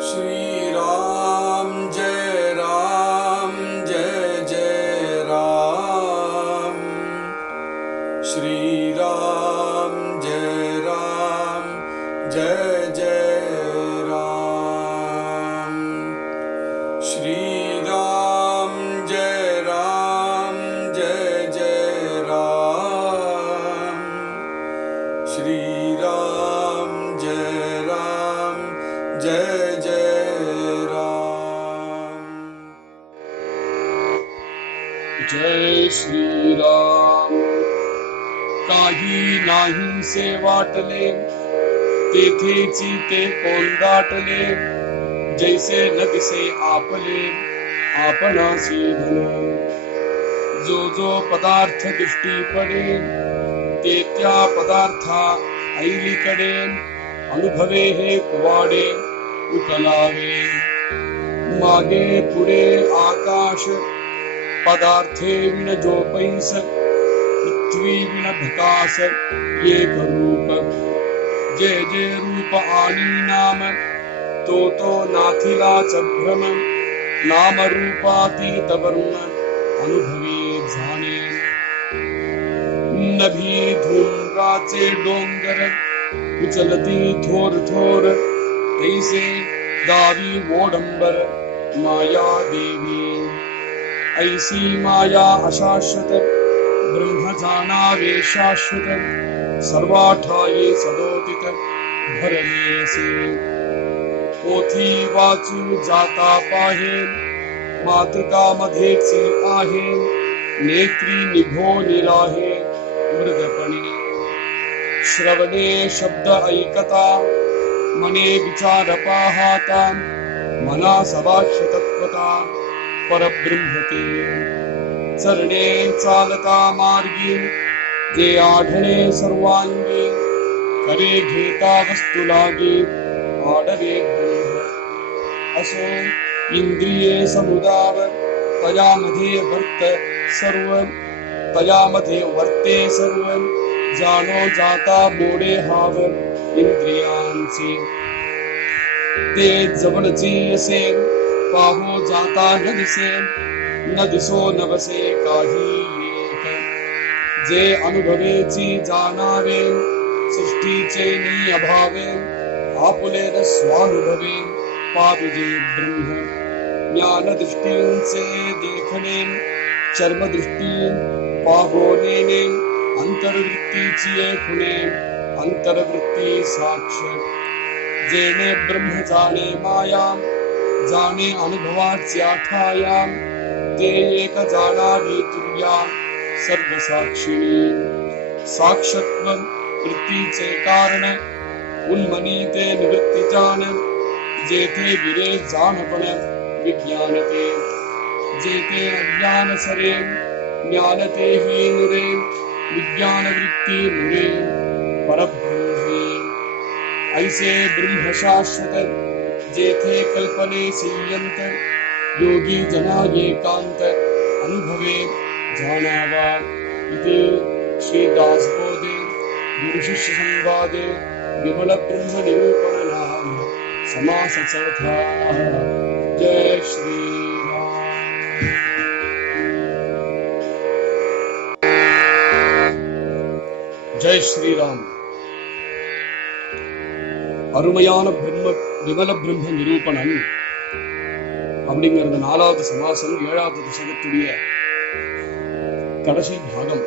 श्री राम जय जय राम। श्री राम जय जय राम। श्री राम जय जय राम। श्री राम जय जय राम। जय श्री राम। काही नाही से वाटले, तेथेची ते कोंडाटले, जैसे न दिसे आपले, आपणासी धन। जो जो पदार्थ दृष्टी पडे, ते त्या पदार्था ऐलीकडे, अनुभवे हे कुवाडे उकलावे। मागे पुढे आकाश, पदार्थे विन जो पैस, पृथ्वी विन भकास एक रूप। जे जे रूप आणि नाम, तो नाथिलाच भ्रम। नाम रूपातीत वर्ण, अनुभवी जाणे। नभी धूम्राचे डोंगर, उचलती थोर थोर, तैसे दावी ओडंबर माया देवी। ऐसी माया अशाश्वत, ब्रह्म जाणावे शाश्वत। सर्वाठाये सदोदित भरलेसे, पोथी वाचू जाता पाहे, मातृकामध्येच आहे। नेत्री निभो निराहे मृगपणी। श्रवणे शब्द ऐकता, मने विचार पाहता। मना सभाष्य तत्वता परब्रह्मते। चरणे चालता मार्गी, जे आढळे सर्वांगी। करे घेता वस्तू लागी, आडवे ब्रह्म। असो इंद्रिये समुदाव, तयामध्ये वर्त सर्व। तयामध्ये वर्ते सर्व, जाणो जाता मोडे हाव इंद्रियांचे। ते जवळची असे, पाहो जाता न दिसे। न दिसो न बसे काही एक, जे अनुभवेची जाणावे। सृष्टीचे नि अभावे, आपुले न स्वानुभवे पाविजे ब्रह्म। ज्ञान दृष्टींचे देखणे, चर्मदृष्टी पाहोनेने। अंतर्वृत्तीची खुणे, अंतर्वृत्ती साक्ष। जेने ब्रह्म जाणे माया, जाणे अनुभवाच्या ठाया। ते एक जाणावी तुर्या, सर्व साक्षिणी। साक्षत्व वृत्तीचे कारण, उन्मनी ते निवृत्ती जाण। जेथे विरे जाणपण विज्ञानते, जेथे अज्ञान सरे ज्ञानते ही नुरे। विज्ञान वृत्ती मुरे परब्रह्मे। ऐसे ब्रह्म शाश्वत, जेथे कल्पने सियंत। योगी जना एकांत, अनुभवे जाणावा। इति श्री दासबोधे गुरु शिष्य संवादे विमल ब्रह्म निरूपण नाम समास चौथा। जय श्री राम। जय श्री राम। அருமையான விமல பிரம்ம நிரூபணம் அப்படிங்கிறது 4வது சமாசம் 7வது தசகத்துடைய கடைசி பாகம்.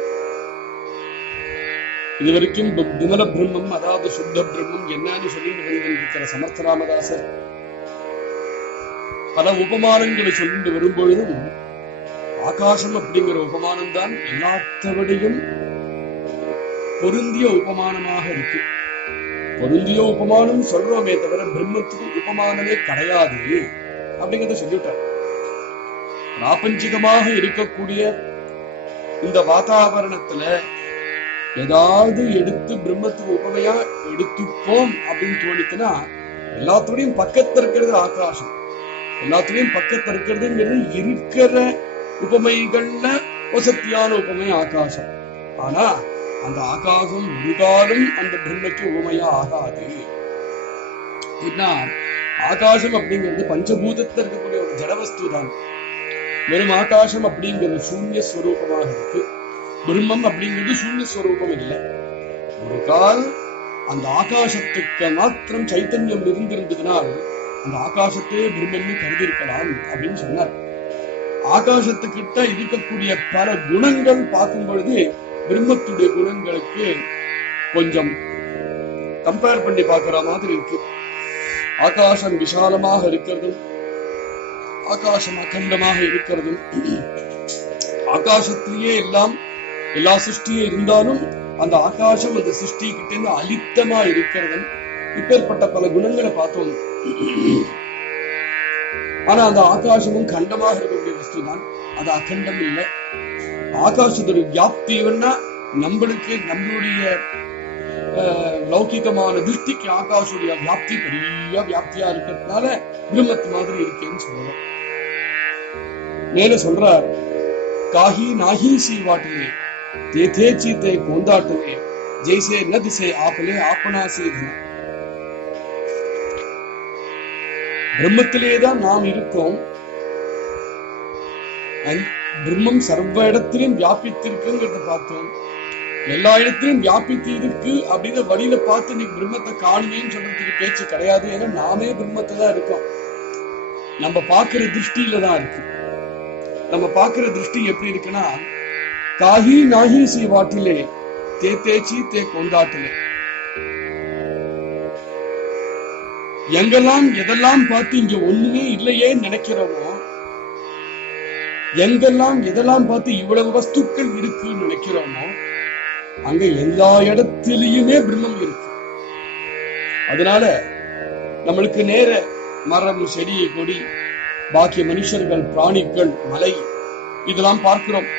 இதுவரைக்கும் விமல பிரம்மம், அதாவது சுத்த பிரம்மம் என்னன்னு சொல்லிட்டு இருக்கிற சமர்த்த ராமதாசர் பல உபமானங்களை சொல்லிட்டு வரும்பொழுதும், ஆகாசம் அப்படிங்கிற உபமானம் தான் எல்லாத்தவிடையும் பொருந்திய உபமானமாக இருக்கு. பொருந்திய உபமானம் சொல்றோமே தவிர பிரம்மத்துக்கு உபமானமே கிடையாது அப்படிங்கிறத சொல்லிட்டார். பிராபஞ்சிகமாக இருக்கக்கூடிய இந்த வாதாவரணத்துல ஏதாவது எடுத்து பிரம்மத்துக்கு உபமையா எடுத்துப்போம் அப்படின்னு தோணித்துனா, எல்லாத்துடையும் பக்கத்துல இருக்கிறது ஆகாசம். எல்லாத்துடையும் பக்கத்துல இருக்கிறதுங்கிறது இருக்கிற உபமைகள்ல வசத்தியான உபமை ஆகாசம். ஆனா அந்த ஆகாசம் ஒரு காலம் அந்த பிரம்மக்கு உபமையா ஆகாது. ஆகாசம் அப்படிங்கிறது பஞ்சபூதத்துல இருக்கக்கூடிய ஒரு ஜடவஸ்து தான். வெறும் ஆகாசம் அப்படிங்கிறது சூன்ய ஸ்வரூபமாக இருக்கு. பிரம்மம் அப்படிங்கிறது சூன்ய ஸ்வரூபம் இல்லை. ஒரு கால் அந்த ஆகாசத்துக்கு மாத்திரம் சைத்தன்யம் இருந்திருந்ததுனால் அந்த ஆகாசத்தையே பிரம்மன்னு கருதிருக்கலாம் அப்படின்னு சொன்னார். ஆகாசத்துக்கிட்ட இருக்கக்கூடிய பல குணங்கள் பார்க்கும் பொழுது பிரம்மத்துடைய குணங்களுக்கு கொஞ்சம் கம்பேர் பண்ணி பார்க்கிற மாதிரி இருக்கு. ஆகாசம் விசாலமாக இருக்கிறதும் ஆகாசம் அகண்டமாக இருக்கிறதும், ஆகாசத்திலேயே எல்லா சிருஷ்டியும் இருந்தாலும் அந்த ஆகாசம் அந்த சிருஷ்டி கிட்ட இருந்து அலித்தமா இருக்கிறதும், இப்பேற்பட்ட பல குணங்களை பார்த்தோம். ஆனா அந்த ஆகாசமும் கண்டமாக இருக்கக்கூடிய வஸ்து தான், அது அகண்டம் இல்லை. ஆகாசத்துடைய வியாப்தி வேணா நம்மளுடைய லௌகிகமான திருஷ்டிக்கு ஆகாசுடைய வியாப்தி பெரிய வியாப்தியா இருக்கிறதுனால பிரம்மத்து மாதிரி இருக்கேன்னு சொல்லலாம். மேல சொல்றார், காஹி நாஹி சீவாட்டிலே தேதே சீத்தை கோந்தாட்டிலே ஜெய்சே ந திசே ஆப்பலே ஆப்பனா சீதன. பிரம்மத்திலேதான் நாம் இருக்கோம். பிரம்மம் சர்வ இடத்திலும் வியாபித்திருக்குங்கிறத பார்த்தோம். எல்லா இடத்திலும் வியாபித்து இருக்கு அப்படின்னு வழியில பார்த்து நீ பிரம்மத்தை காணுமேன்னு சொல்றதுக்கு பேச்சு கிடையாது. ஏன்னா நாமே பிரம்மத்தை தான் இருக்கோம். நம்ம பார்க்கிற திருஷ்டியில தான் இருக்கு. நம்ம பார்க்கிற திருஷ்டி எப்படி இருக்குன்னா, காஹி நாஹி சி வாட்டிலே தே தேச்சி தே கொண்டாட்டிலே. எதெல்லாம் பார்த்து இங்க ஒண்ணுமே இல்லையே நினைக்கிறோமோ, எதெல்லாம் பார்த்து இவ்வளவு வஸ்துக்கள் இருக்குன்னு நினைக்கிறோமோ, அங்க எல்லா இடத்திலையுமே பிரம்மம் இருக்கு. அதனால நம்மளுக்கு நேர மரம், செடி, கொடி, பாக்கிய மனுஷர்கள், பிராணிகள், மலை இதெல்லாம் பார்க்கிறோம்.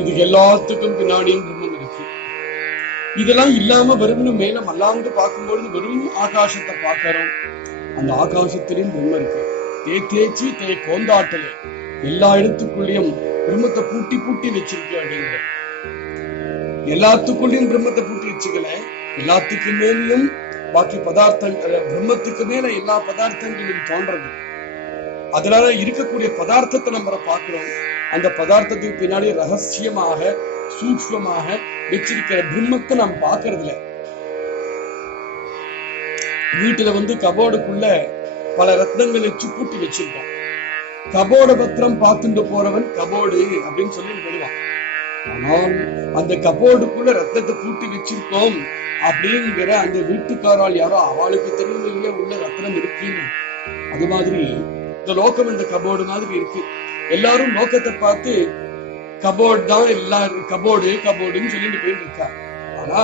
இது எல்லாத்துக்கும் பின்னாடியும் பிரம்மம் இருக்கு. இதெல்லாம் இல்லாம வெறும்னு மேல மல்லாந்து பார்க்கும்பொழுது வெறும் ஆகாசத்தை பார்க்கிறோம். அந்த ஆகாசத்திலையும் பிரம்மம் இருக்கு. தேச்சி தே கோந்தாட்டலே எல்லா இடத்துக்குள்ளேயும் பிரம்மத்தை பூட்டி வச்சிருக்கு அப்படிங்கிற. எல்லாத்துக்குள்ளயும் பிரம்மத்தை பூட்டி வச்சுக்கல, எல்லாத்துக்கு மேலும் பாக்கி பதார்த்தங்கள், பிரம்மத்துக்கு மேல எல்லா பதார்த்தங்களும் தோன்றது. அதனால இருக்கக்கூடிய பதார்த்தத்தை நம்ம பார்க்கிறோம். அந்த பதார்த்தத்துக்கு பின்னாடி ரகசியமாக சூக்ஷ்மமாக வச்சிருக்கிற பிரம்மத்தை நாம் பார்க்கறதுல. வீட்டுல கபோர்டுக்குள்ள பல ரத்னங்களை பூட்டி வச்சிருக்கோம். கபோர்டு பத்திரம் பார்த்துட்டு போறவன் கபோர்டு அப்படின்னு சொல்லி போடுவான். ஆனால் அந்த கபோர்டுக்குள்ள ரத்தத்தை பூட்டி வச்சிருக்கோம் அப்படிங்கிற அந்த வீட்டுக்காரால் யாரோ அவளுக்கு தெரியும் இல்லையா உள்ள ரத்தனம் இருக்குன்னு. அது மாதிரி இந்த லோகம் இந்த கபோர்டு மாதிரி இருக்கு. எல்லாரும் லோகத்தை பார்த்து கபோர்டு தான் எல்லாரும் கபோர்டுன்னு சொல்லிட்டு போயிட்டு இருக்கா. ஆனா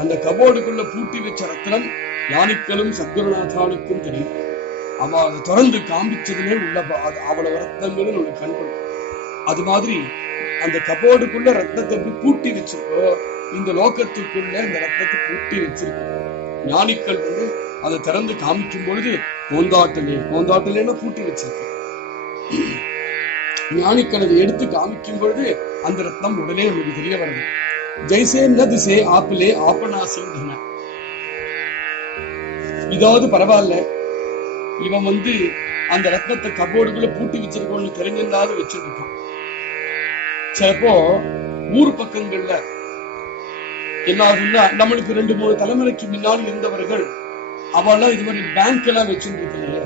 அந்த கபோர்டுக்குள்ள பூட்டி வச்ச ரத்னம் ஞானிகளும் சத்குருநாதானுக்கும் தெரியும். அவ அதை திறந்து காண்பிச்சதுமே உள்ள அவ்வளவு ரத்னங்களும் உள்ள கண்படும். அது மாதிரி அந்த கபோர்டுக்குள்ள ரத்னத்தை எப்படி பூட்டி வச்சிருக்கோ, இந்த லோகத்துக்குள்ள இந்த ரத்னத்தை பூட்டி வச்சிருக்கு. ஞானிகள் அதை திறந்து காமிக்கும் பொழுது கோந்தாட்டலேன்னா பூட்டி வச்சிருக்கு. ஞானிகள் அதை எடுத்து காமிக்கும் பொழுது அந்த ரத்னம் உடனே நமக்கு தெரிய வருது. ஜெய்சே ந திசே ஆப்பிலே ஆப்பனாசிந்தன. இதாவது பரவாயில்ல, இவன் அந்த ரத்னத்தை கபோர்டுக்குள்ள பூட்டி வச்சிருக்கோன்னு தெரிஞ்சிருந்தாலும் வச்சிருக்கான். சிலப்போ ஊர் பக்கங்கள்ல என்ன ஆகும்னா, நம்மளுக்கு 2-3 தலைமுறைக்கு முன்னாடி இருந்தவர்கள் அவெல்லாம் இது மாதிரி பேங்க் எல்லாம் வச்சுட்டு இருக்காங்க.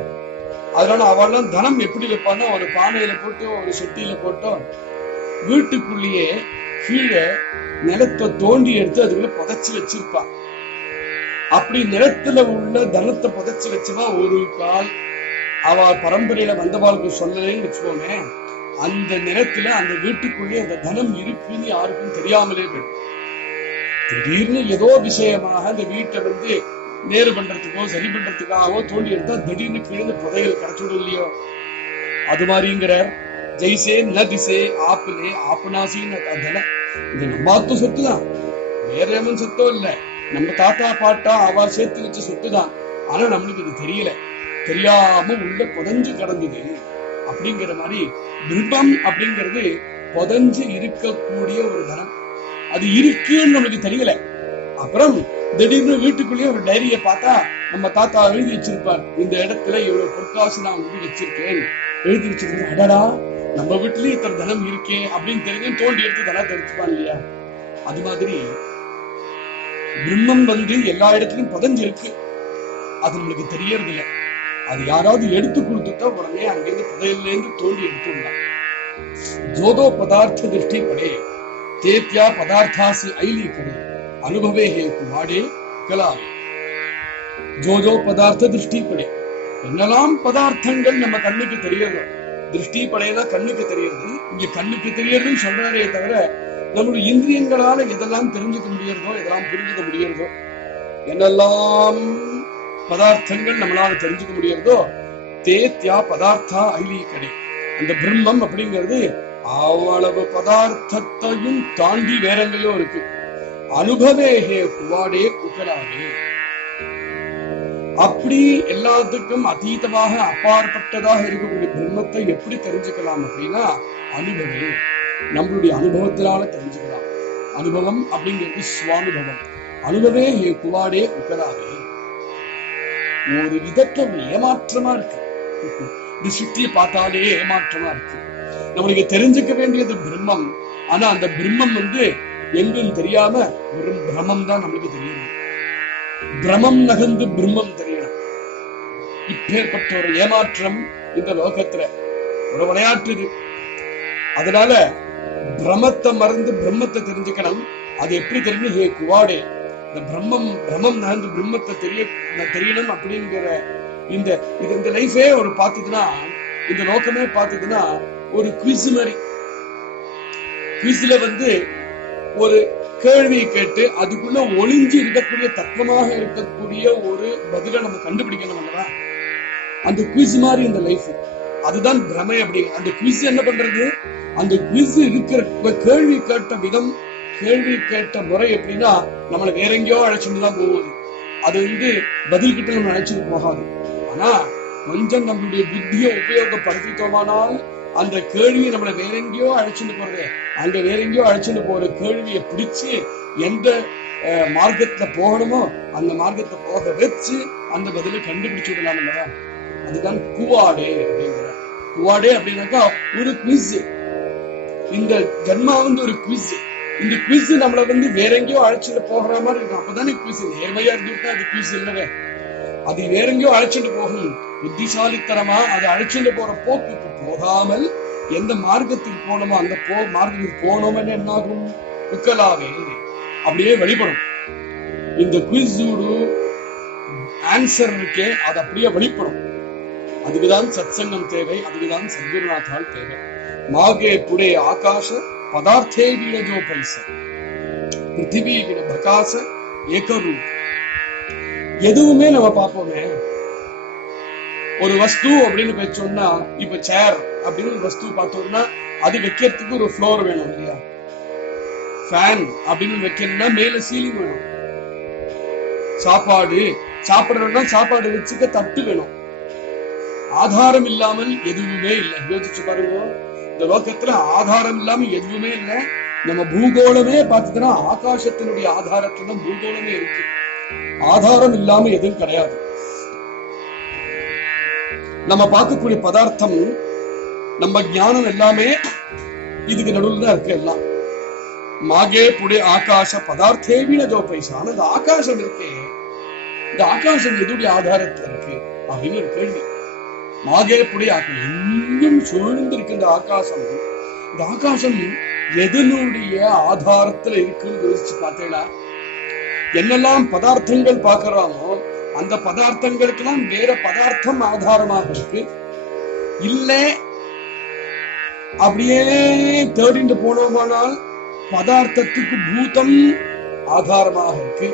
அதனால அவெல்லாம் தனம் எப்படி வைப்பான்னா, ஒரு பானையில போட்டோ ஒரு செட்டியில போட்டோ வீட்டுக்குள்ளேயே கீழே நிலத்தை தோண்டி எடுத்து அதுக்குள்ள புதைச்சு வச்சிருப்பான். அப்படி நிலத்துல உள்ள தனத்தை புதைச்சு வச்சுவா ஒரு கால் அவ பரம்பரையில வந்தவாளுக்கு சொல்லலைன்னு வச்சுக்கோங்க, அந்த நிலத்துல அந்த வீட்டுக்குள்ளேயே அந்த தனம் இருக்குன்னு யாருக்கும் தெரியாமலே போயிடும். திடீர்னு ஏதோ விஷயமாக அந்த வீட்டை நேரு பண்றதுக்கோ சரி பண்றதுக்காகவோ தோண்டி எடுத்தா திடீர்னு கீழே புதையல் கிடைச்சிடும் இல்லையோ. அது மாதிரிங்கிறார். ஜெய்சே ந திசே ஆப்பிலே ஆப்பனாசின்னு தன. இது நம்மாத்து சொத்துதான், வேற எவன் சொத்தோ இல்ல, நம்ம தாத்தா பாட்டா அவ சேர்த்து வச்ச சொத்துதான். ஆனா நம்மளுக்கு இது தெரியல, தெரியாம உள்ள புதஞ்சு கிடந்தது அப்படிங்கிற மாதிரி. பிரம்மம் அப்படிங்கிறது புதஞ்சு இருக்கக்கூடிய ஒரு தனம். அது இருக்குன்னு நம்மளுக்கு தெரியல. அப்புறம் திடீர்னு வீட்டுக்குள்ளேயே ஒரு டைரியை பார்த்தா நம்ம தாத்தா எழுதி வச்சிருப்பார், இந்த இடத்துல இவ்வளவு பொற்காசு நான் வந்து வச்சிருக்கேன் எழுதி வச்சிருக்கேன். அடடா, நம்ம வீட்டுலயும் இத்தனை தனம் இருக்கேன் அப்படின்னு தெரிஞ்சு தோண்டி எடுத்து தனத்தை எடுத்துப்பான் இல்லையா? அது மாதிரி பிரம்மம் வந்து எல்லா இடத்துலயும் பதஞ்சு இருக்கு, அது நம்மளுக்கு தெரியறது இல்லை. அது யாராவது எடுத்து கொடுத்துட்டா உடனே அங்கிருந்து புதையில இருந்து தோண்டி எடுத்துடலாம். ஜோதோ பதார்த்த திருஷ்டி படே தேத்யா பதார்த்தாசி ஐலி கடே அனுபவே ஹே குவாடே கலாம். ஜோஜோ பதார்த்த திருஷ்டி படே, என்னெல்லாம் பதார்த்தங்கள் நம்ம கண்ணுக்கு தெரியறதோ, திருஷ்டி படையனா கண்ணுக்கு தெரியறது. இங்க கண்ணுக்கு தெரியறதுன்னு சொல்றாரே தவிர நம்மளுடைய இந்திரியங்களால எதெல்லாம் தெரிஞ்சுக்க முடியறதோ, எதெல்லாம் புரிஞ்சுக்க முடியறதோ, என்னெல்லாம் பதார்த்தங்கள் நம்மளால தெரிஞ்சுக்க முடியறதோ, தேத்யா பதார்த்தா ஐலி கடை, அந்த பிரம்மம் அப்படிங்கிறது அவ்வளவு பதார்த்தத்தையும் தாண்டி வேற எங்கேயோ இருக்கு. அனுபவே ஹே குவாடே குகராடே, அப்படி எல்லாத்துக்கும் அதீதமாக அப்பாற்பட்டதாக இருக்கக்கூடிய பிரம்மத்தை எப்படி தெரிஞ்சுக்கலாம் அப்படின்னா அனுபவே, நம்மளுடைய அனுபவத்தினால தெரிஞ்சுக்கலாம். அனுபவம் அப்படிங்கிறது சுவானுபவம். அனுபவே ஹே குவாடே உக்கராடே. ஒரு விதத்துல ஒரு ஏமாற்றமா இருக்கு, இந்த சுற்றியை பார்த்தாலே ஏமாற்றமா இருக்கு. நம்மளுக்கு தெரிஞ்சுக்க வேண்டியது பிரம்மம், ஆனா அந்த பிரம்மம் வந்து எங்கும் தெரியாம வெறும் பிரம்மம் தான் நம்மளுக்கு தெரியும். பிரமம் நகர்ந்து பிரம்மம் தெரியணும். இப்பேற்பட்ட ஒரு ஏமாற்றம் இந்த லோகத்துல ஒரு விளையாட்டு இது. அதனால பிரம்மத்தை மறந்து பிரம்மத்தை தெரிஞ்சுக்கணும். அது எப்படி தெரியும்? ஹே குவாடே, இந்த பிரம்மம் நகர்ந்து பிரம்மத்தை தெரியணும் அப்படிங்கிற இந்த லைஃபே ஒரு பார்த்ததுன்னா, இந்த நோக்கமே பார்த்ததுன்னா ஒரு குவிஸ் மாதிரி. குவிஸ்ல வந்து ஒரு கேள்வியை கேட்டு அதுக்குள்ள ஒளிஞ்சு இருக்கக்கூடிய தத்துவமாக இருக்கக்கூடிய ஒரு பதிலை நம்ம கண்டுபிடிக்கணும் அல்லவா? அந்த குவிஸ் மாதிரி இந்த லைஃப். அதுதான் பிரமை. அப்படி அந்த குவிஸ் என்ன பண்றது? அந்த குவிஸ் இருக்கிற கேள்வி கேட்ட விதம், கேள்வி கேட்ட முறை எப்படின்னா நம்மளை வேற எங்கேயோ அழைச்சிட்டு தான் போகுது. அது வந்து பதில் கிட்ட நம்ம அழைச்சிட்டு போகாது. ஆனா கொஞ்சம் நம்மளுடைய புத்தியை உபயோகப்படுத்திட்டோமானால் அந்த கேள்வியை நம்மளை வேற எங்கேயோ அழைச்சிட்டு போறது, அங்க வேற எங்கேயோ அழைச்சிட்டு போற கேள்வியை பிடிச்சு எந்த மார்க்கத்துல போகணுமோ அந்த மார்க்கத்தை போக வச்சு அந்த பதிலை கண்டுபிடிச்சு விடலாம் இல்லவா? அதுதான் குவாடே அப்படிங்கிற. குவாடே அப்படின்னாக்கா ஒரு குவிஸ். இந்த ஜன்மா வந்து ஒரு குவிஸ். இந்த குவிஸ் நம்மள வந்து வேற எங்கேயோ அழைச்சிட்டு போகிற மாதிரி இருக்கும். அப்பதானே குவிஸ். நேர்மையா இருந்துட்டா அது குவிஸ் இல்லவே. அது வேற எங்கேயோ அழைச்சிட்டு போகும். புத்திசாலித்தனமா அது அழைச்சிட்டு போற போக்குக்கு போகாமல் எந்த மார்க்கத்துக்கு போனோமோ அந்த மார்க்கத்துக்கு போனோம்னு என்ன ஆகும்? புக்கலாவே அப்படியே வெளிப்படும். இந்த குவிஸோடு ஆன்சர் இருக்கே அது அப்படியே வெளிப்படும். அதுக்குதான் சத்சங்கம் தேவை, அதுக்குதான் சத்குருநாத்தால் தேவை. மாகே புடே ஆகாஷ பதார்த்தே வீணஜோ பைச பிருத்திவி வீண பிரகாச ஏகரூப். எதுவுமே நம்ம பார்ப்போமே, ஒரு வஸ்து அப்படின்னு வச்சோம்னா, இப்ப சேர் அப்படின்னு ஒரு வஸ்து பார்த்தோம்னா அது வைக்கிறதுக்கு ஒரு ஃப்ளோர் வேணும் இல்லையா? ஃபேன் அப்படின்னு வைக்கணும்னா மேல சீலிங் வேணும். சாப்பாடு சாப்பிடணும்னா சாப்பாடு வச்சுக்க தட்டு வேணும். ஆதாரம் இல்லாமல் எதுவுமே இல்லை. யோசிச்சு பாருங்க, இந்த லோகத்துல ஆதாரம் இல்லாம எதுவுமே இல்லை. நம்ம பூகோளமே பார்த்துட்டோம்னா ஆகாசத்தினுடைய ஆதாரத்துல தான் பூகோளமே இருக்கு. ஆதாரம் இல்லாம எதுவும் கிடையாது. நம்ம பார்க்கக்கூடிய பதார்த்தம், நம்ம ஞானம் எல்லாமே இதுக்கு நடுவில் தான் இருக்கு. எல்லாம் மாகே புடே ஆகாஷ பதார்த்தே வீணஜோ பைசா. ஆனா இந்த ஆகாசம் இருக்கே, இந்த ஆகாசம் எதுடைய ஆதாரத்துல இருக்கு அப்படின்னு ஒரு கேள்வி. மாகே புடே ஆகாசம் எங்கும் சூழ்ந்து இருக்கு. இந்த ஆகாசம் எதனுடைய ஆதாரத்துல இருக்குன்னு யோசிச்சு பார்த்தேன்னா, என்னெல்லாம் பதார்த்தங்கள் பார்க்கறாமோ அந்த பதார்த்தங்களுக்கெல்லாம் வேற பதார்த்தம் ஆதாரமாக இருக்கு. இல்ல அப்படியே தேடிட்டு போனோமானால் பதார்த்தத்துக்கு பூதம் ஆதாரமாக இருக்கு.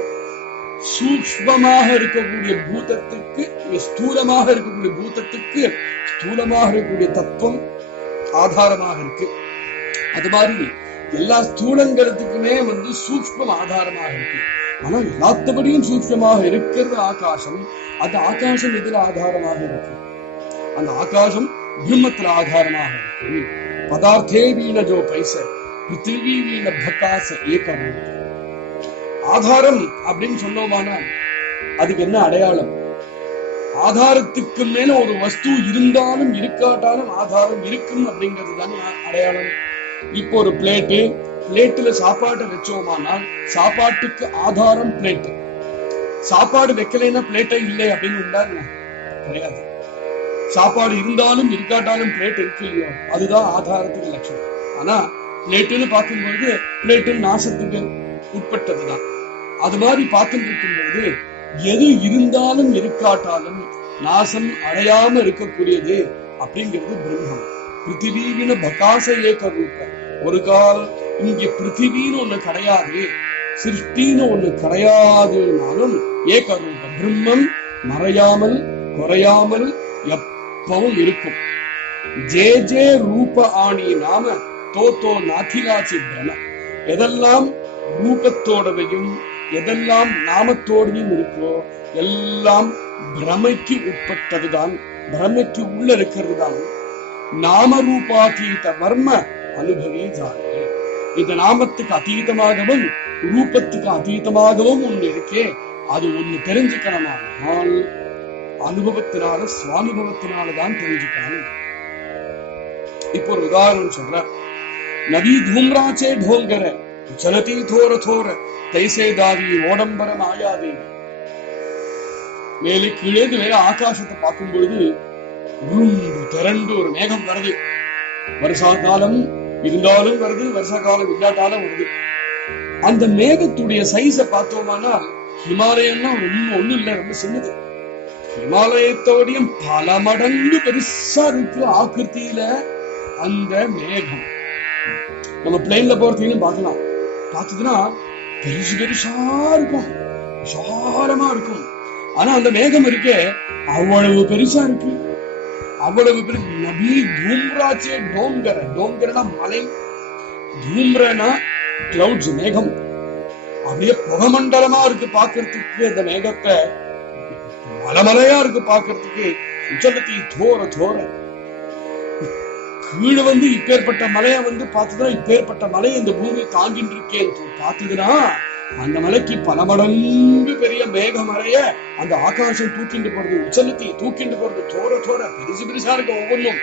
சூக்ஷ்மமாக இருக்கக்கூடிய பூதத்துக்கு, ஸ்தூலமாக இருக்கக்கூடிய பூதத்துக்கு ஸ்தூலமாக இருக்கக்கூடிய தத்துவம் ஆதாரமாக இருக்கு. அது மாதிரி எல்லா ஸ்தூலங்களுக்குமே வந்து சூக்ஷ்மம் ஆதாரமாக இருக்கு. ஆனா எல்லாத்தபடியும் சூக்ஷ்மமாக இருக்கிறது ஆகாசம். அந்த ஆகாசம் எதிர ஆதாரமாக இருக்கு. அந்த ஆகாசம் பிரம்மத்துல ஆதாரமாக இருக்கு. பதார்த்தே வீணஜோ பைச பிருத்திவி வீண பகாச ஏகரூப. ஆதாரம் அப்படின்னு சொன்னோமானா அதுக்கு என்ன அடையாளம்? ஆதாரத்துக்கு மேல ஒரு வஸ்து இருந்தாலும் இருக்காட்டாலும் ஆதாரம் இருக்கும் அப்படிங்கிறது தான் அடையாளம். இப்போ ஒரு பிளேட்டுல சாப்பாட்டை வச்சோமானால் சாப்பாட்டுக்கு ஆதாரம் பிளேட். சாப்பாடு வைக்கலைன்னா பிளேட்டே இல்லை அப்படின்னு உண்டாங்க கிடையாது. சாப்பாடு இருந்தாலும் இருக்காட்டாலும் பிளேட் இருக்கு இல்லையோ, அதுதான் ஆதாரத்துக்கு லட்சணம். ஆனா பிளேட்டுன்னு பார்க்கும்போது பிளேட்டு நாசத்துக்கு உட்பட்டதுதான். அது மாதிரி பார்த்துட்டு இருக்கும்போது எது இருந்தாலும் இருக்காட்டாலும் நாசம் அடையாம இருக்கக்கூடியது அப்படிங்கிறது பிரம்மம். பிருத்திவீன பகாச ஏக ரூப. ஒரு காலம் இங்க பிருத்திவின்னு ஒண்ணு கிடையாது, சிருஷ்டின்னு ஒண்ணு கிடையாதுனாலும் ஏக ரூப பிரம்மம் மறையாமல் குறையாமல் எப்பவும் இருக்கும். ஜே ஜே ரூப ஆணி நாம தோத்தோ நாதிலாச்சி பிரம. எதெல்லாம் ரூபத்தோடவையும் எதெல்லாம் நாமத்தோடையும் இருக்கோ எல்லாம் பிரமைக்கு உட்பட்டதுதான், பிரமைக்கு உள்ள இருக்கிறது தான். நாம ரூபாதீத வர்ம அனுபவி ஜானே. இந்த நாமத்துக்கு அதீதமாகவும் ரூபத்துக்கு அதீதமாகவும் ஒண்ணு இருக்கே, அது ஒண்ணு தெரிஞ்சுக்கணுமானால் அனுபவத்தினால சுவானுபவத்தினாலதான் தெரிஞ்சுக்கணும். இப்போ ஒரு உதாரணம் சொல்ற. நதி தூம்ராச்சே ढोंगर चलती थोर थोर तैसे दावी ஓடம்பர மாயாதேவி. மேலே கீழே வேற ஆகாசத்தை பார்க்கும் பொழுது திரண்டு ஒரு மேகம் வருது. வருஷா காலம் இருந்தாலும் வருது, வருஷ காலம் இல்லாட்டாலும் வருது. அந்த மேகத்துடைய சைஸ பார்த்தோமானால் ஹிமாலயம்னா ஒண்ணும் இல்ல, ரொம்ப சின்னது. ஹிமாலயத்தோடையும் பல மடங்கு பெருசா இருக்கு ஆக்கிருத்தியில அந்த மேகம். நம்ம பிளேன்ல போறதையும் பார்க்கலாம். பார்த்ததுன்னா பெருசு பெருசா இருக்கும், விசாலமா இருக்கும். ஆனா அந்த மேகம் இருக்கே அவ்வளவு பெருசா இருக்கு, அவ்வளவு பெருசு. நபி தூம்ராச்சே டோங்கர. டோங்கரனா மலை, தூம்ரனா கிளவுட்ஸ் மேகம். அப்படியே புகமண்டலமா இருக்கு பாக்குறதுக்கு. அந்த மேகத்தை மலமலையா இருக்கு பாக்குறதுக்கு. உச்சலத்தி தோர தோர கீழே இப்பேற்பட்ட மலைய பார்த்ததுன்னா இப்பேற்பட்ட மலையை இந்த பூமி தாங்கிட்டு இருக்கேன் பார்த்ததுன்னா அந்த மலைக்கு பல மடங்கு பெரிய மேக மலைய அந்த ஆகாசம் தூக்கிண்டு போறது, உச்சலத்தி தூக்கிண்டு போறது. தோர தோர பெருசு பெருசா இருக்கு ஒவ்வொன்றும்.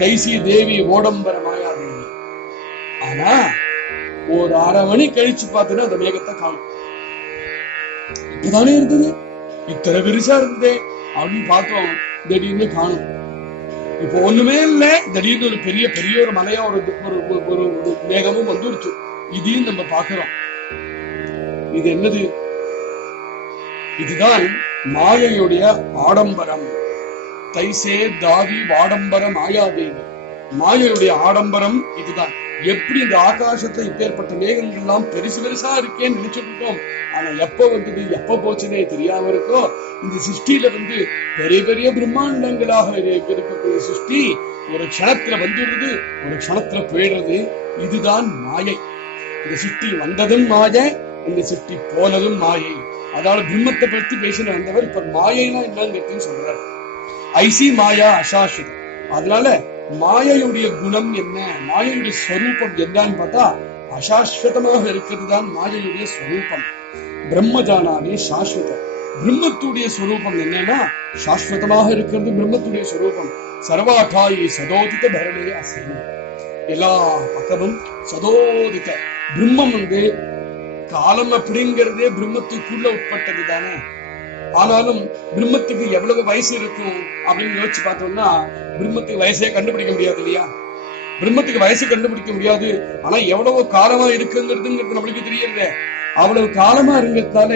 தைசி தேவி ஓடம்பர மாயாதேவி. ஆனா ஒரு அரை மணி கழிச்சு பார்த்தீங்கன்னா அந்த மேகத்தை காணும். இப்பதானே இருந்தது, இத்தனை பெருசா இருந்ததே அப்படின்னு பார்த்தோம், திடீர்னு காணும். இப்போ ஒண்ணுமே இல்ல, திடீர்னு ஒரு பெரிய பெரிய ஒரு மலையா ஒரு மேகமும் வந்துருச்சு. இதையும் நம்ம பாக்குறோம். இது என்னது? இதுதான் மாயையுடைய ஆடம்பரம். தைசே தாவி வாடம்பர மாயாதேவி. மாயையுடைய ஆடம்பரம் இதுதான். எப்படி இந்த ஆகாசத்தை இப்பேற்பட்ட மேகங்கள் எல்லாம் பெருசு பெருசா இருக்கேன்னு நினைச்சுட்டோம். ஆனா எப்ப வந்தது எப்ப போச்சுன்னே தெரியாம இருக்கோ. இந்த சிருஷ்டியில பெரிய பெரிய பிரம்மாண்டங்களாக இருக்கக்கூடிய சிருஷ்டி ஒரு க்ஷணத்துல வந்துடுறது, ஒரு க்ஷணத்துல போயிடுறது. இதுதான் மாயை. இந்த சிருஷ்டி வந்ததும் மாயை, இந்த சிருஷ்டி போனதும் மாயை. அதாவது பிரம்மத்தை பற்றி பேசின வந்தவர் இப்ப மாயைனா என்னன்னு சொல்றாரு. ஐசி மாயா அசாஸ்வதம். அதனால மாயையுடைய குணம் என்ன, மாயையுடைய ஸ்வரூபம் என்னன்னு பார்த்தா அசாஸ்வதமாக இருக்கிறது தான் மாயையுடைய ஸ்வரூபம். பிரம்மஜானானே சாஸ்வத. பிரம்மத்துடைய ஸ்வரூபம் என்னன்னா சாஸ்வதமாக இருக்கிறது பிரம்மத்துடைய ஸ்வரூபம். சர்வாட்டாயி சதோதித பரணே அசைன். எல்லா பக்கமும் சதோதித பிரம்மம் காலம் அப்படிங்கிறதே பிரம்மத்துக்குள்ள உட்பட்டது தானே. ஆனாலும் பிரம்மத்துக்கு எவ்வளவு வயசு இருக்கும் அப்படின்னு யோசிச்சு பார்த்தோம்னா பிரம்மத்துக்கு வயசே கண்டுபிடிக்க முடியாது இல்லையா? பிரம்மத்துக்கு வயசு கண்டுபிடிக்க முடியாது. ஆனா எவ்வளவு காலமா இருக்குங்கிறது நம்மளுக்கு தெரியறது. அவ்வளவு காலமா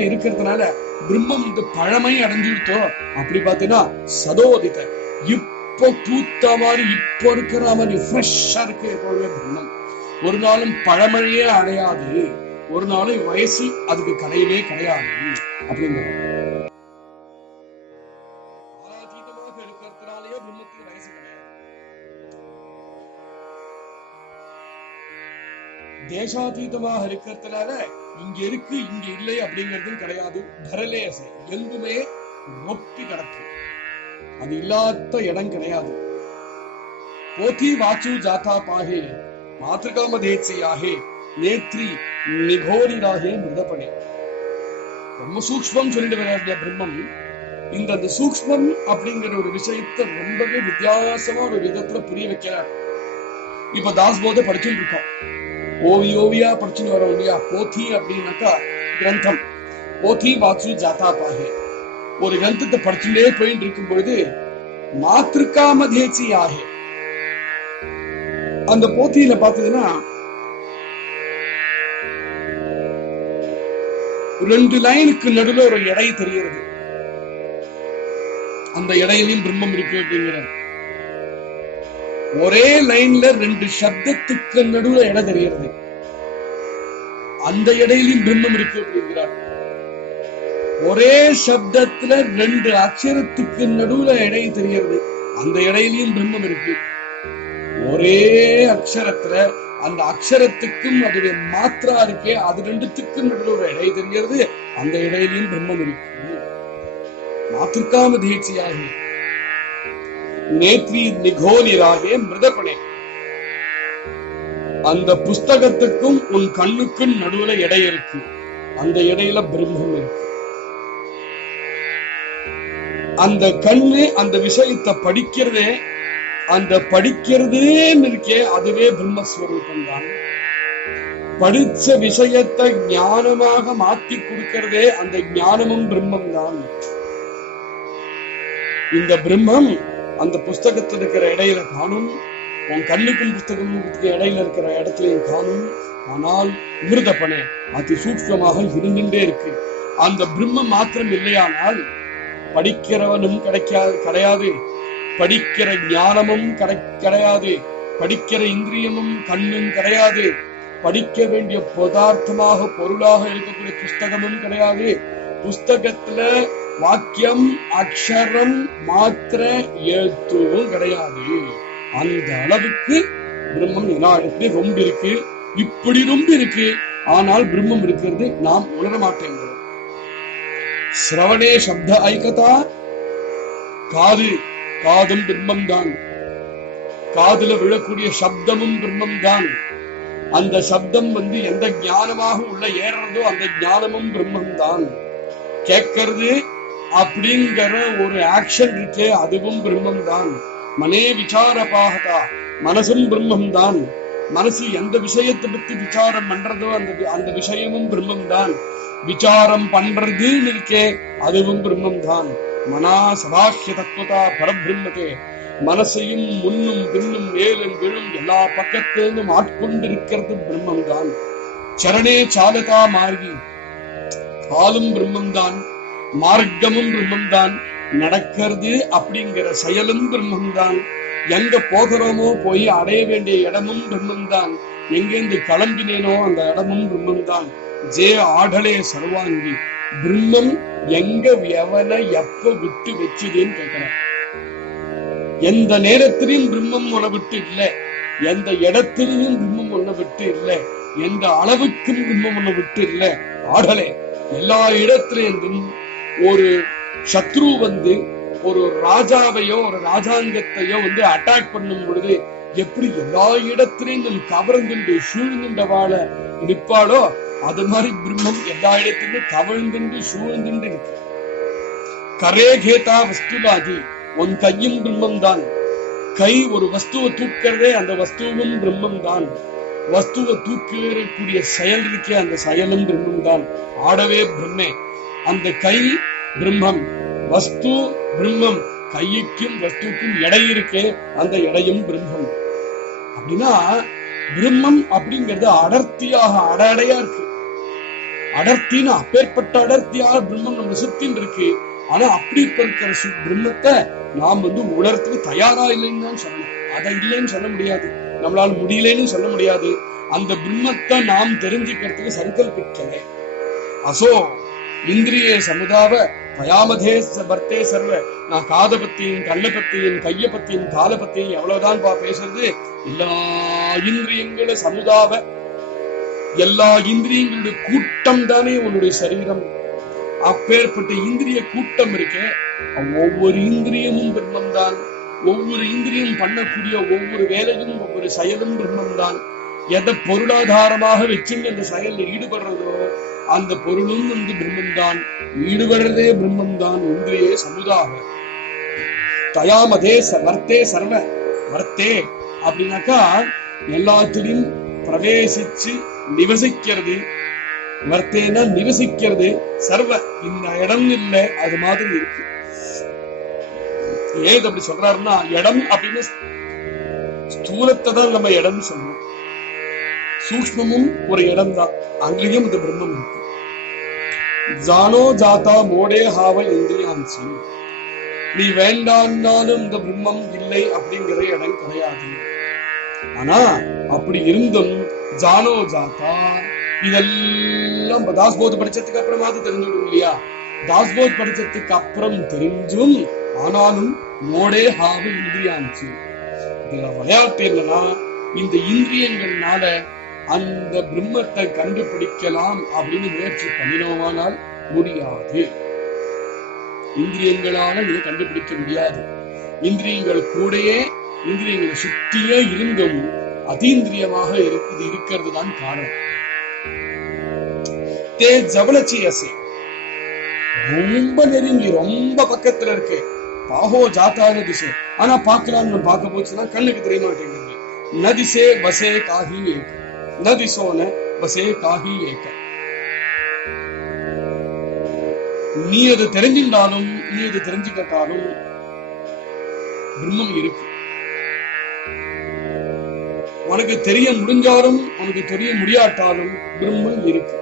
இருக்கிறதுனால பிரம்மம் பழமை அடைஞ்சுட்டோ அப்படி பார்த்தீங்கன்னா சதோதித. இப்போ பூத்த மாதிரி இப்போ இருக்கிற மாதிரி ஃப்ரெஷ்ஷா இருக்கு எப்பவுமே பிரம்மம். ஒரு நாளும் பழமையே அடையாது, ஒரு நாளும் வயசு அதுக்கு கிடையவே கிடையாது அப்படிங்கிற காலாதீதமாக இருக்கிறதுனாலயே பிரம்மத்துக்கு வயசு கிடையாது. தேசாதீதமாக இருக்கிறதுனால இங்க இருக்கு இங்க இல்லை அப்படிங்கிறதும் கிடையாது. தரலேச எங்குமே ஒப்பி கிடக்கு, அது இல்லாத இடம் கிடையாது. போதி வாச்சு ஜாத்தா பாகே மாத்திருகாம தேட்சியாகே நேத்ரி நிகோரிராகே மிருதப்படே. ரொம்ப சூக்ஷ்மம் சொல்லிட்டு வர பிரம்மம் இந்த சூக்ஷ்மம் அப்படிங்கிற ஒரு விஷயத்தை ரொம்பவே வித்தியாசமா ஒரு விதத்துல புரிய வைக்கிறார். இப்ப தாஸ்போத படிச்சுட்டு இருக்கோம், ஓவியா படிச்சுட்டு வரோம் இல்லையா. போத்தி அப்படின்னாக்கா கிரந்தம், போத்தி வாச்சு ஜாதா பாகே. ஒரு கிரந்தத்தை படிச்சுட்டே போயிட்டு இருக்கும் பொழுது மாத்திருக்கா மதேச்சி ஆகே. அந்த போத்தியில பாத்தீங்கன்னா 2 லைனுக்கு நடுவில் ஒரு எடை தெரிகிறது. அந்த இடையிலையும் பிரம்மம் இருக்கு அப்படிங்கிறார். ஒரே லைன்ல 2 சப்தத்துக்கு நடுவில் இடம் தெரிகிறது, அந்த இடையிலையும் பிரம்மம் இருக்கு அப்படிங்கிறார். ஒரே சப்தத்துல 2 அக்ஷரத்துக்கு நடுவில் இடை தெரிகிறது, அந்த இடையிலையும் பிரம்மம் இருக்கு. ஒரே அக்ஷரத்துல அந்த அக்ஷரத்துக்கும் அதுடைய மாத்திரா இருக்கே, அது 2த்துக்கும் நடுவில் ஒரு இடை தெரிகிறது, அந்த இடையிலையும் பிரம்மம் இருக்கு. மாத்திருக்காம தேச்சியாகி நேத்ரி நிகோலிராகே மிருதபணே. அந்த புஸ்தகத்துக்கும் உன் கண்ணுக்கும் நடுவுல எடை இருக்கு, அந்த இடையில பிரம்மம் இருக்கு. அந்த கண்ணு அந்த விஷயத்தை படிக்கிறதே, அந்த படிக்கிறதுன்னு இருக்கே, அதுவே பிரம்மஸ்வரூபம் தான். படிச்ச விஷயத்தை ஞானமாக மாற்றி கொடுக்கிறதே அந்த ஞானமும் பிரம்மம் தான். இந்த பிரம்மம் அந்த புஸ்தகத்தில் இருக்கிற இடையில காணும், உன் கண்ணுக்கும் புஸ்தகத்துக்கு இடையில இருக்கிற இடத்துலையும் காணும். ஆனால் மிருதப்பனே அதி சூக்ஷ்மமாக இருந்துட்டே இருக்கு. அந்த பிரம்மம் மாத்திரம் இல்லையானால் படிக்கிறவனும் கிடையாது, படிக்கிற ஞானமும் கிடையாது, படிக்கிற இந்திரியமும் கண்ணும் கிடையாது, படிக்க வேண்டிய பதார்த்தமாக பொருளாக இருக்கக்கூடிய புஸ்தகமும் கிடையாது. புஸ்தகத்துல வாக்கியம் அக்ஷரம் மாத்திர எழுத்தும் கிடையாது. அந்த அளவுக்கு பிரம்மம் எல்லா இடத்துலயும் ரொம்ப இருக்கு. இப்படி ரொம்ப இருக்கு, ஆனால் பிரம்மம் இருக்கிறது நாம் உணர மாட்டேங்கிறோம். சிரவணே சப்த ஐகதா, காதும் பிரம்மம் தான், காதுல விழக்கூடிய சப்தமும் பிரம்மம் தான். அந்த சப்தம் எந்த ஞானமாக உள்ள ஏறதோ அந்த ஞானமும் பிரம்மம் தான். கேட்கறது அப்படிங்கிற ஒரு ஆக்ஷன் இருக்கே, அதுவும் பிரம்மம் தான். மனே விசார பாகதா, மனசும் பிரம்மம் தான். மனசு எந்த விஷயத்தை பத்தி விசாரம் பண்றதோ அந்த விஷயமும் பிரம்மம் தான். விசாரம் பண்றதுன்னு இருக்கே, அதுவும் பிரம்மம் தான். மனா சதாஹ்ய தத்துவதா பரபிரம்மதே. மனசையும் முன்னும் பின்னும் மேலும் விழும் எல்லா பக்கத்திலிருந்தும் ஆட்கொண்டிருக்கிறது பிரம்மம் தான். சரணே சாலதா மார்கி, காலும் பிரம்மம் தான், மார்க்கமும் பிரம்மம் தான், நடக்கிறது அப்படிங்கிற செயலும் பிரம்மம் தான். எங்க போகிறோமோ போய் அடைய வேண்டிய இடமும் பிரம்மம் தான். எங்கேந்து கிளம்பினேனோ அந்த இடமும் பிரம்மம் தான். ஜே ஆடலே சர்வாங்கி, பிரம்மம் எங்க எவனை எப்ப விட்டு வச்சுதுன்னு கேட்கிறேன். எந்த நேரத்திலையும் பிரம்மம் உன்னை விட்டு இல்லை, எந்த இடத்திலையும் பிரம்மம் உன்னை விட்டு இல்லை, எந்த அளவுக்கும் பிரம்மம் உன்னை விட்டு இல்லை. ஆடலே எல்லா இடத்திலும் ஒரு சத்ரு ஒரு ராஜாவையோ ஒரு ராஜாங்கத்தையோ அட்டாக் பண்ணும் பொழுது எப்படி எல்லா இடத்திலையும் கவர்ந்துண்டு சூழ்ந்துண்ட வாழ நிற்பாளோ, அது மாதிரி பிரம்மம் எல்லா இடத்திலும் கவழ்ந்துண்டு சூழ்ந்துண்டு இருக்கு. கரே கேதா வஸ்துலாதி, உன் கையும் பிரம்மம் தான். கை ஒரு வஸ்துவை தூக்கிறதே, அந்த வஸ்துவும் பிரம்மம் தான். வஸ்துவை தூக்கக்கூடிய செயல் இருக்கே, அந்த செயலும் பிரம்மம் தான். ஆடவே பிரம்மே. அந்த கை பிரம்மம், வஸ்து பிரம்மம். கைக்கும் வஸ்துக்கும் எடை இருக்கே, அந்த எடையும் பிரம்மம். அப்படின்னா பிரம்மம் அப்படிங்கிறது அடர்த்தியாக அடையா இருக்கு. அடர்த்தின்னு அப்பேற்பட்ட அடர்த்தியாக பிரம்மம் நம்ம சுத்தின் இருக்கு. ஆனா அப்படி இருக்கிற பிரம்மத்தை நாம் உணர்றதுக்கு தயாரா இல்லைன்னு தான் சொல்லணும். அதை இல்லைன்னு சொல்ல முடியாது, நம்மளால முடியலன்னு சொல்ல முடியாது. அந்த பிரம்மத்தை நாம் தெரிஞ்சுக்கிறதுக்கு சங்கல்பிக்கல. அசோ இந்திரிய சமுதாவ பயாமதே பர்த்தே சர்வ. நான் காத பத்தியும் கண்ணை பத்தியும் கைய பத்தியும் கால பத்தியும் எவ்வளவுதான் பேசுறது. எல்லா இந்திரியங்கள சமுதாவ, எல்லா இந்திரியங்களுடைய கூட்டம் தானே உன்னுடைய சரீரம். அப்பேற்பட்ட இந்திரிய கூட்டம் இருக்க, ஒவ்வொரு இந்திரியமும் பிரம்மம் தான். ஒவ்வொரு இந்திரியம் பண்ணக்கூடிய ஒவ்வொரு வேலையும் ஒவ்வொரு செயலும் பிரம்மம் தான். எதை பொருளாதாரமாக வச்சுன்னு அந்த செயலில் ஈடுபடுறதோ அந்த பொருளும் வந்து பிரம்மம் தான், ஈடுபடுறதே பிரம்மம் தான். இந்திரியே சமுதாக தயாமதே வர்த்தே சர்வ வர்த்தே அப்படின்னாக்கா எல்லாத்திலையும் பிரவேசிச்சு நிவசிக்கிறது. வர்த்தேனா நிவசிக்கிறது. சர்வ இந்த இடம் இல்லை அது மாதிரி இருக்கு. ஏது அப்படி சொல்றாருன்னா, இடம் அப்படின்னு ஸ்தூலத்தை தான் நம்ம இடம் சொல்றோம். சூக்ஷ்மமும் ஒரு இடம் தான், அங்கேயும் இந்த பிரம்மம் இருக்கு. ஜானோ ஜாதா மோடே ஹாவ இந்திரியான்சி, நீ வேண்டான்னாலும் இந்த பிரம்மம் இல்லை அப்படிங்கிற இடம் கிடையாது. ஆனா அப்படி இருந்தும் ஜானோ ஜாதா இதெல்லாம் தாஸ்போத் படிச்சதுக்கு அப்புறமாவது தெரிஞ்சுடும் இல்லையா? தாஸ்போத் படிச்சதுக்கு அப்புறம் தெரிஞ்சும் ஆனாலும் மோடே ஹாவு இந்திரியான்சி, இதுல விளையாட்டு என்னன்னா, இந்த இந்திரியங்கள்னால அந்த பிரம்மத்தை கண்டுபிடிக்கலாம் அப்படின்னு முயற்சி பண்ணினோமானால் முடியாது. இந்திரியங்களால இதை கண்டுபிடிக்க முடியாது. இந்திரியங்கள் கூடயே இந்திரியங்களை சுத்தியே இருந்தும் அதீந்திரியமாக இது இருக்கிறது தான் காரணம். தே ஜவலச்சியசே, ரொம்ப நெருங்கி ரொம்ப பக்கத்துல இருக்கு. பாஹோ ஜாத்தான திசை, ஆனா பாக்கலாம்னு பார்க்க போச்சுன்னா கண்ணுக்கு தெரிய மாட்டேங்குது. நதிசே வசே காஹி ஏக, நதிசோன வசே காஹி ஏக. நீ அது தெரிஞ்சிருந்தாலும் நீ அது தெரிஞ்சுக்கிட்டாலும் பிரம்மம் இருக்கு. உனக்கு தெரிய முடிஞ்சாலும் உனக்கு தெரிய முடியாட்டாலும் பிரம்மம் இருக்கு.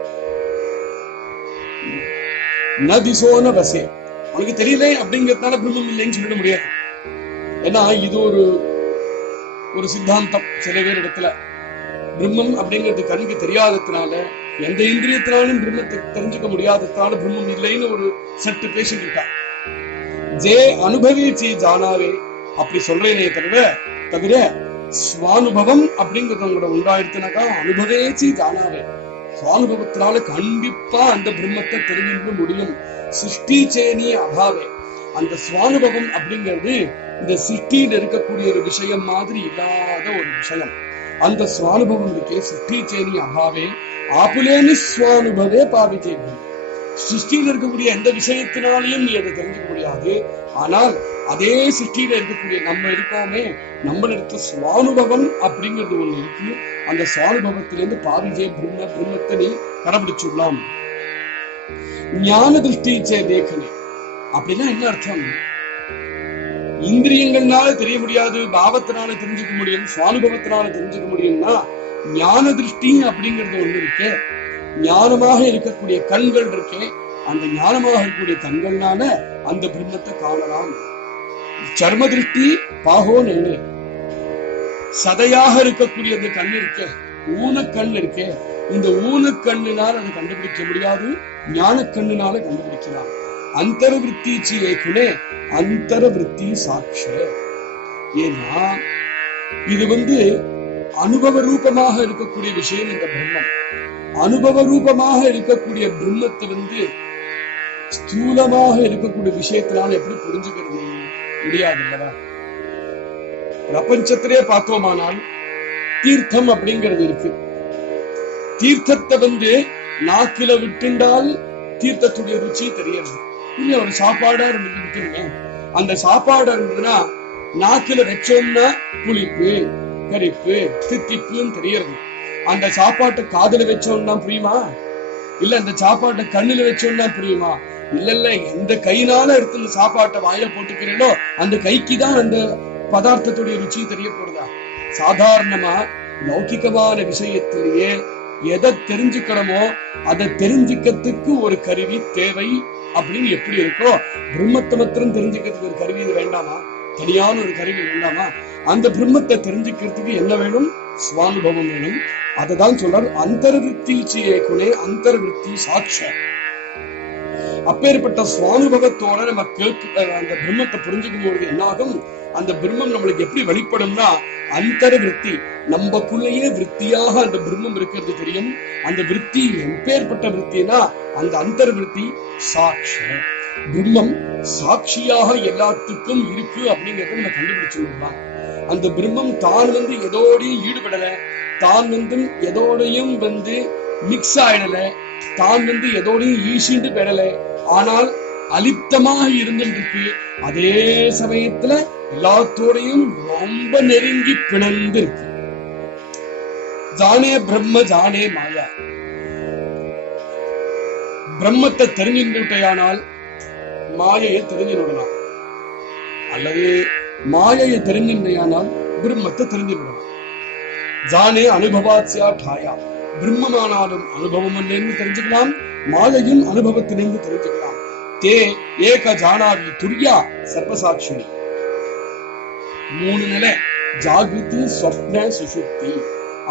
நதிசோன வசே, உனக்கு தெரியல அப்படிங்கிறதுனால பிரம்மம் இல்லைன்னு சொல்லிட முடியாது. ஏன்னா இது ஒரு சித்தாந்தம் சில பேர் இடத்துல. பிரம்மம் அப்படிங்கிறது கண்ணுக்கு தெரியாததுனால, எந்த இந்திரியத்தினாலும் பிரம்மத்தை தெரிஞ்சுக்க முடியாததுனால பிரம்மம் இல்லைன்னு ஒரு சட்டு பேசிட்டு இருக்கா. ஜே அனுபவிச்சு ஜானாவே அப்படி சொல்றேனே தவிர ஸ்வானுபவம் அப்படிங்கிறது உங்களோட உண்டாயிடுச்சுனாக்கா அனுபவேச்சு ஜானாவே, சுவானுபவத்தினால கண்டிப்பா அந்த பிரம்மத்தை தெரிஞ்சுக்க முடியும். சிருஷ்டி சேனி அபாவே, அந்த சுவானுபவம் அப்படிங்கிறது இந்த சிருஷ்டியில் இருக்கக்கூடிய ஒரு விஷயம் மாதிரி இல்லாத ஒரு விஷயம். அந்த சுவானுபவம் இருக்கே சிருஷ்டி சேனி அபாவே ஆப்புலேனு சுவானுபவே பாவிச்சே. சிருஷ்டியில் இருக்கக்கூடிய எந்த விஷயத்தினாலையும் நீ அதை தெரிஞ்சுக்க முடியாது. ஆனால் அதே சிருஷ்டியில இருக்கக்கூடிய நம்ம இருக்கோமே, நம்மளுக்கு சுவானுபவம் அப்படிங்கிறது ஒண்ணு இருக்கு. அந்த சுவானுபவத்திலிருந்து பாவிஜே பிரம்மத்தை நீ கடைபிடிச்சுடலாம். ஞான திருஷ்டிச்சே தேக்கனே அப்படின்னா என்ன அர்த்தம்? இந்திரியங்கள்னால தெரிய முடியாது, பாவத்தினால தெரிஞ்சுக்க முடியும், சுவானுபவத்தினால தெரிஞ்சுக்க முடியும்னா ஞான திருஷ்டி அப்படிங்கிறது ஒண்ணு இருக்கு. ஞானமாக இருக்கக்கூடிய கண்கள் இருக்கே, அந்த ஞானமாக இருக்கக்கூடிய கண்கள்னால அந்த பிரம்மத்தை காணலாம். சர்ம திருஷ்டி பாகோ நெண்ணு, சதையாக இருக்கக்கூடிய அந்த கண் இருக்கே, ஊனக்கண் இருக்கே, இந்த ஊனக்கண்ணினால் அதை கண்டுபிடிக்க முடியாது, ஞான கண்ணினால கண்டுபிடிக்கலாம். அந்தர்விருத்தி ஏக்குனே அந்தர்விருத்தி சாட்ச. ஏன்னா இது அனுபவ ரூபமாக இருக்கக்கூடிய விஷயம். இந்த பிரம்மம் அனுபவ ரூபமாக இருக்கக்கூடிய பிரம்மத்தை ஸ்தூலமாக இருக்கக்கூடிய விஷயத்தினால எப்படி புரிஞ்சுக்கிறது முடியாது இல்லவா? பிரபஞ்சத்திலே பார்த்தோமானால் தீர்த்தம் அப்படிங்கிறது இருக்கு. தீர்த்தத்தை நாக்கில விட்டுண்டால் தீர்த்தத்துடைய ருச்சி தெரியறது இல்ல. ஒரு சாப்பாடா இருந்துருங்க, அந்த சாப்பாடா இருந்ததுன்னா நாக்கில வச்சோம்னா புளிப்பு, கரிப்பு, தித்திப்புன்னு தெரியறது. அந்த சாப்பாட்டை காதுல வச்சோம்னா புரியுமா? இல்ல அந்த சாப்பாட்டை கண்ணுல வச்சோம்னா புரியுமா? இல்ல எந்த கையினால எடுத்து இந்த சாப்பாட்டை வாயில போட்டுக்கிறீங்களோ அந்த கைக்கு தான் அந்த பதார்த்தத்துடைய ருச்சி தெரிய போறதா? சாதாரணமா லௌகிகமான விஷயத்திலேயே எதை தெரிஞ்சுக்கணுமோ அதை தெரிஞ்சுக்கிறதுக்கு ஒரு கருவி தேவை அப்படின்னு எப்படி இருக்கோ, பிரம்மத்தை மாத்திரம் தெரிஞ்சுக்கிறதுக்கு ஒரு கருவி வேண்டாமா? தனியான ஒரு கருவி வேண்டாமா? அந்த பிரம்மத்தை தெரிஞ்சுக்கிறதுக்கு என்ன வேணும்? சுவானுபவம் வேணும். அததான் சொல்றார் அந்தர்விருத்தி ஏகுனே அந்தர்விருத்தி சாட்ச. அப்பேற்பட்ட சுவானுபவத்தோட நம்ம அந்த பிரம்மத்தை புரிஞ்சுக்கும் பொழுது என்னாகும்? அந்த பிரம்மம் நம்மளுக்கு எப்படி வெளிப்படும்னா அந்தர்விருத்தி, நம்மக்குள்ளேயே விருத்தியாக அந்த பிரம்மம் இருக்கிறது தெரியும். அந்த விருத்தி எப்பேற்பட்ட விருத்தினா அந்த அந்தர்விருத்தி சாட்ச. பிரம்மம் சாட்சியாக எல்லாத்துக்கும் இருக்கு அப்படிங்கறத நம்ம கண்டுபிடிச்சுடலாம். அந்த பிரம்மம் தான் எதோடையும் ஈடுபடல, தான் எதோடையும் மிக்ஸ் ஆயிடல, தான் எதோடையும் ஈசிண்டு பெறல, ஆனால் அலிப்தமாக இருந்துருக்கு. அதே சமயத்துல எல்லாத்தோடையும் ரொம்ப நெருங்கி பிணந்து இருக்கு. ஜானே பிரம்ம ஜானே மாயா. பிரம்மத்தை தெரிஞ்சுட்டானால் மாயையை தெரிஞ்சுடலாம், அல்லது மாயையை தெரிஞ்சின்றையானால் பிரம்மத்தை தெரிஞ்சுவிடலாம். ஜானே அனுபவாத்யா டாயா. பிரம்மமானாலும் அனுபவம் இல்லைன்னு தெரிஞ்சுக்கலாம், மாயையும் அனுபவத்திலிருந்து தெரிஞ்சுக்கலாம். தே ஏக ஜானாவி துரியா சர்வசாட்சினி. 3 நிலை, ஜாகிருத்து ஸ்வப்ன சுஷுப்தி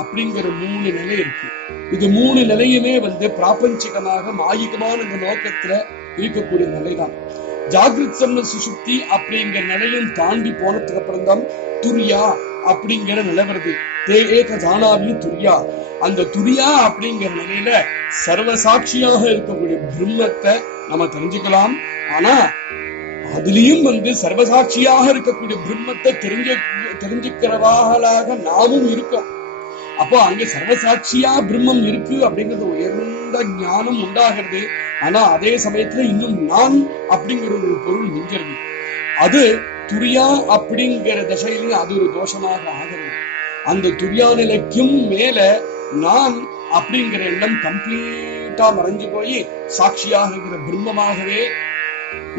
அப்படிங்கிற 3 நிலை இருக்கு. இது 3 நிலையுமே பிராபஞ்சிகமாக மாயிகமான இந்த லோகத்துல இருக்கக்கூடிய நிலைதான். ஜாகிருத் சொன்ன சுசுப்தி அப்படிங்கிற நிலையும் தாண்டி போனதுக்கு அப்புறம் தான் துரியா அப்படிங்கிற நிலை வருது. தே ஏக ஜானாவி துரியா. அந்த துரியா அப்படிங்கிற நிலையில சர்வசாட்சியாக இருக்கக்கூடிய பிரம்மத்தை நம்ம தெரிஞ்சுக்கலாம். ஆனா அதுலயும் சர்வசாட்சியாக இருக்கக்கூடிய பிரம்மத்தை தெரிஞ்சுக்கிறவாகளாக நாமும் இருக்கோம். அப்போ அங்க சர்வசாட்சியா பிரம்மம் இருக்கு அப்படிங்கிறது உயர்ந்த ஞானம் உண்டாகிறது. ஆனா அதே சமயத்துல இன்னும் நான் அப்படிங்கிற ஒரு பொருள் மிஞ்சிருது. அது துரியா அப்படிங்கிற தசையிலும் அது ஒரு தோஷமாக ஆகிறது. அந்த துரியா நிலைக்கும் மேல நான் அப்படிங்கிற எண்ணம் கம்ப்ளீட்டா மறைஞ்சு போய் சாட்சியாக இருக்கிற பிரம்மமாகவே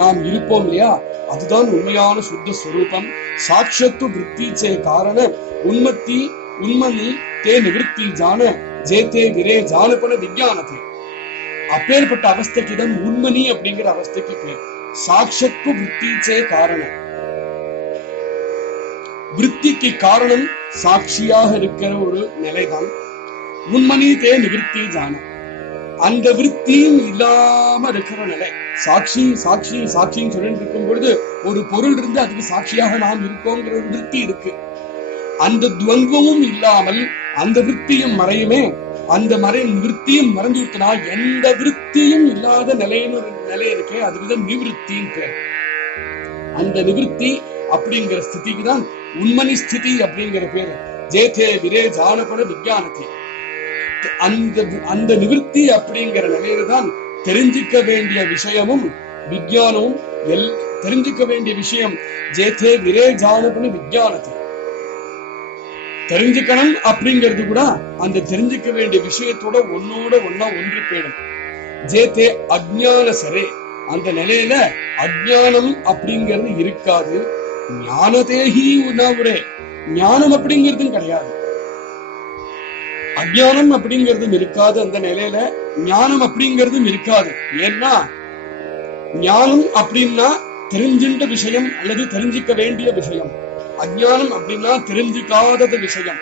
நாம் இருப்போம் இல்லையா? அதுதான் உண்மையான சுத்த ஸ்வரூபம். சாட்சத்து விருத்தி காரண உண்மத்தி உண்மனி தே நிவர்த்தி ஜான ஜேதே விரே ஜானபன விஞ்ஞானத்தை. அப்பேற்பட்ட அவஸ்தைக்கு தான் உண்மனி அப்படிங்கிற அவஸ்தைக்கு பேர். சாட்சத்து விருத்தி காரணம், விருத்திக்கு காரணம் சாட்சியாக இருக்கிற ஒரு நிலைதான் உண்மனி தே நிவர்த்தி ஜான. அந்த விருத்தியும் இல்லாம இருக்கிற நிலை. சாட்சி சாட்சி சாட்சின்னு சொல்லிட்டு இருக்கும் பொழுது ஒரு பொருள் இருந்து அதுக்கு சாட்சியாக நாம் இருக்கோங்கிற ஒரு விருத்தி இருக்கு. அந்த துவந்தமும் இல்லாமல் அந்த விருத்தியும் மறையுமே. அந்த விருத்தியும் மறைஞ்சு விட்டனா எந்த விருத்தியும் இல்லாத நிலைன்னு ஒரு நிலை இருக்கே, அதுக்குதான் நிவிருத்தின்னு பேர். அந்த நிவிருத்தி அப்படிங்கிற ஸ்திதிக்கு தான் உண்மனி ஸ்திதி அப்படிங்கிற பேரு. ஜேதே விரே ஜானபன விஞ்ஞானத்தை. அந்த நிவிருத்தி அப்படிங்கிற நிலையில தான் தெரிஞ்சிக்க வேண்டிய விஷயமும் விஞ்ஞானமும் தெரிஞ்சிக்க வேண்டிய விஷயம். ஜேதே விரே ஜானபன விஞ்ஞானத்தை தெரிஞ்சுக்கணும் அப்படிங்கிறது கூட அந்த தெரிஞ்சுக்க வேண்டிய விஷயத்தோட ஒன்னோட ஒன்னா ஒன்று போயிடும். ஜேதே அஜ்ஞான சரே. அந்த நிலையில அஜ்ஞானம் அப்படிங்கிறது இருக்காது. ஞானதேஹி உணவுரே. ஞானம் அப்படிங்கிறதும் கிடையாது, அஜ்ஞானம் அப்படிங்கிறதும் இருக்காது. அந்த நிலையில ஞானம் அப்படிங்கிறதும் இருக்காது. ஏன்னா ஞானம் அப்படின்னா தெரிஞ்சின்ற விஷயம் அல்லது தெரிஞ்சிக்க வேண்டிய விஷயம். அஜ்ஞானம் அப்படின்னா தெரிஞ்சுக்காதது விஷயம்.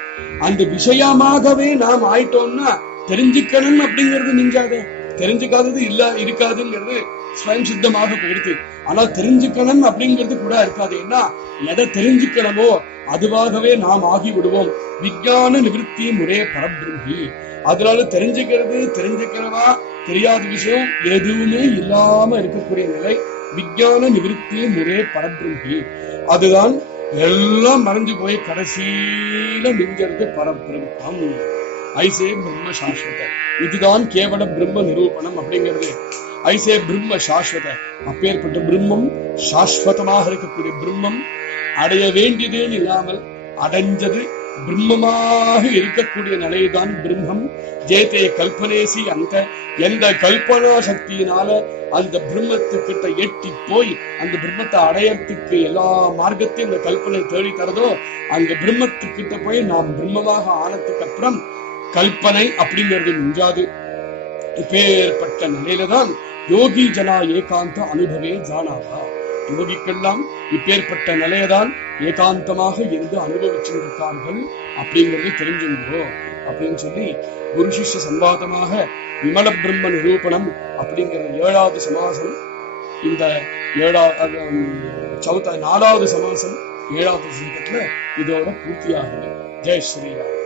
அந்த விஷயமாகவே நாம் ஆயிட்டோம்னா தெரிஞ்சுக்கணும் அப்படிங்கிறது மிஞ்சாதே. தெரிஞ்சுக்காதது இருக்காதுங்கிறது ஸ்வயம் சித்தமாக போயிடுது. ஆனா தெரிஞ்சுக்கணும் அப்படிங்கிறது கூட இருக்காது. ஏன்னா எதை தெரிஞ்சுக்கணுமோ அதுவாகவே நாம் ஆகி விடுவோம். விஞ்ஞான நிவர்த்தி முறை பரபிரம்மி. அதனால தெரிஞ்சுக்கிறவா தெரியாத விஷயம் எதுவுமே இல்லாம இருக்கக்கூடிய நிலை விஞ்ஞான நிவர்த்தி முறை பரபிரம்மி. அதுதான் எல்லாம் மறைஞ்சு போய் கடைசியில மிஞ்சறது பரபிரம்மம். ஐசே பிரம்ம சாஸ்வத. இதுதான் கேவல பிரம்ம நிரூபணம் அப்படிங்கிறது. ஐசே பிரம்ம சாஸ்வத. அப்பேற்பட்ட பிரம்மம், சாஸ்வதமாக இருக்கக்கூடிய பிரம்மம், அடைய வேண்டியதுன்னு இல்லாமல் அடைஞ்சது பிரம்மமாக இருக்கக்கூடிய நிலைதான் பிரம்மம். ஜேதே கல்பனேசி. அந்த எந்த கல்பனா சக்தியினால அந்த பிரம்மத்துக்கிட்ட எட்டி போய் அந்த பிரம்மத்தை அடையறதுக்கு எல்லா மார்க்கத்தையும் இந்த கல்பனை தேடி தரதோ அந்த பிரம்மத்துக்கிட்ட போய் நாம் பிரம்மமாக ஆனதுக்கு அப்புறம் கல்பனை அப்படிங்கிறது மிஞ்சாது. இப்பேற்பட்ட நிலையில தான் யோகி ஜனா ஏகாந்த அனுபவே ஜானாவா. யோகிக்கெல்லாம் இப்பேற்பட்ட நிலையதான் ஏகாந்தமாக இருந்து அனுபவிச்சிருக்கார்கள் அப்படிங்கிறது தெரிஞ்சுங்கோ அப்படின்னு சொல்லி குரு சிஷ்ய சம்வாதமாக விமல பிரம்ம நிரூபணம் அப்படிங்கிற 7வது சமாசம், இந்த 4வது சமாசம் 7வது சீகத்துல இதோட பூர்த்தியாகுது. ஜெய் ஸ்ரீராம்.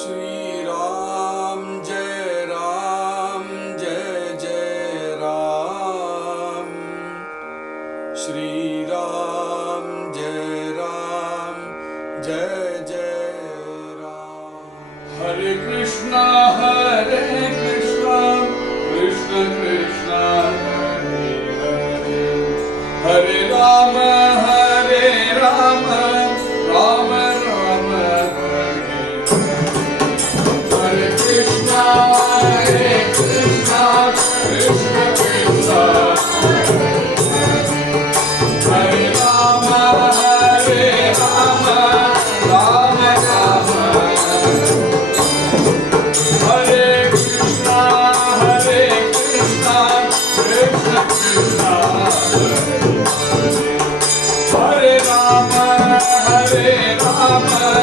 ஸ்ரீராம் ஜெய ராம் ஜெய ஜெய ராம். ஸ்ரீராம் ஜெய Ram Jaya Jaya Rama, Hare Rama, Rama Rama, Hare Krishna, Hare Krishna, Krishna Krishna, Hare Rama, Hare Rama, Rama Rama, Hare Krishna, Krishna Krishna, Hare Rama, Hare Rama.